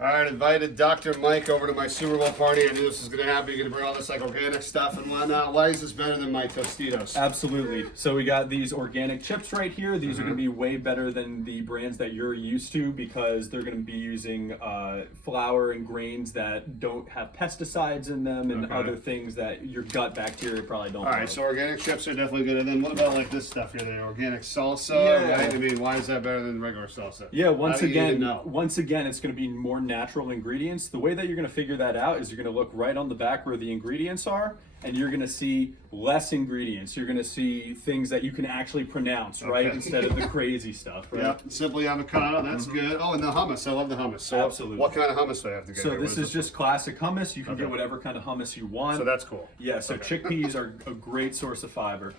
All right, invited Dr. Mike over to my Super Bowl party. I knew this was going to happen. You're going to bring all this like organic stuff and whatnot. Why is this better than my Tostitos? Absolutely. So we got these organic chips right here. These are going to be way better than the brands that you're used to because they're going to be using flour and grains that don't have pesticides in them and other things that your gut bacteria probably don't All right, like. so organic chips are definitely good. And then what about like this stuff here, the organic salsa? Yeah. Right? I mean, why is that better than regular salsa? Yeah, How do you even know? once again, it's going to be more natural ingredients. The way that you're going to figure that out is you're going to look right on the back where the ingredients are, and you're going to see less ingredients. You're going to see things that you can actually pronounce, right, instead of the crazy stuff, right? Yep, simply avocado, that's good. Oh, and the hummus, I love the hummus. So Absolutely. what kind of hummus do I have to get So here? this What is just classic hummus. You can Okay. get whatever kind of hummus you want. So that's cool. Yeah, so chickpeas are a great source of fiber.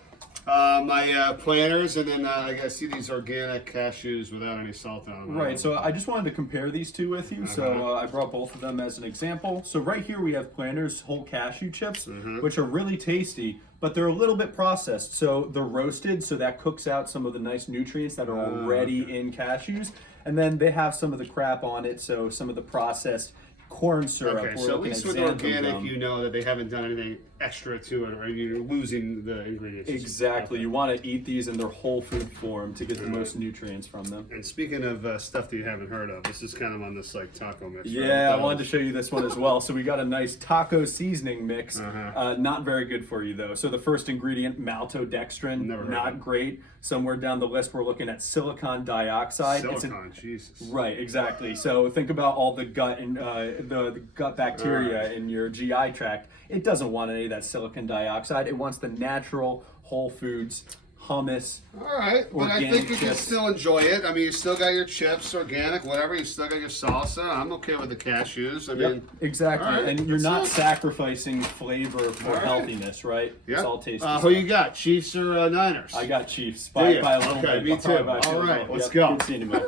My planters, and then I see these organic cashews without any salt on them. Right, so I just wanted to compare these two with you. So I brought both of them as an example. So right here we have Planters whole cashew chips, which are really tasty, but they're a little bit processed. So they're roasted, so that cooks out some of the nice nutrients that are already in cashews. And then they have some of the crap on it, so some of the processed corn syrup. Okay, We're so at looking least at with xanthan organic, gum. you know that they haven't done anything extra to it, or you're losing the ingredients. Exactly. You want to eat these in their whole food form to get the most nutrients from them. And speaking of stuff that you haven't heard of, this is kind of on this like taco mix. right? Yeah, I wanted to show you this one as well. So we got a nice taco seasoning mix. Not very good for you though. So the first ingredient, maltodextrin, Never heard of not it. great. Somewhere down the list, we're looking at silicon dioxide. It's Silicon, Jesus. Right, exactly. So think about all the gut and the gut bacteria in your GI tract. It doesn't want any of that silicon dioxide. It wants the natural whole foods hummus. All right, but I Organic think you can chips. still enjoy it. I mean, you still got your chips, organic, whatever. You still got your salsa. I'm okay with the cashews. I mean, Exactly. all right, And you're that's not it. sacrificing flavor for All right. healthiness, right? Yeah. It's all tasty. Who stuff. you got? Chiefs or Niners? I got Chiefs Do by you? a little Okay, bit. me Probably too. by a All field right, goal. let's Yep, go. Good seeing you, man.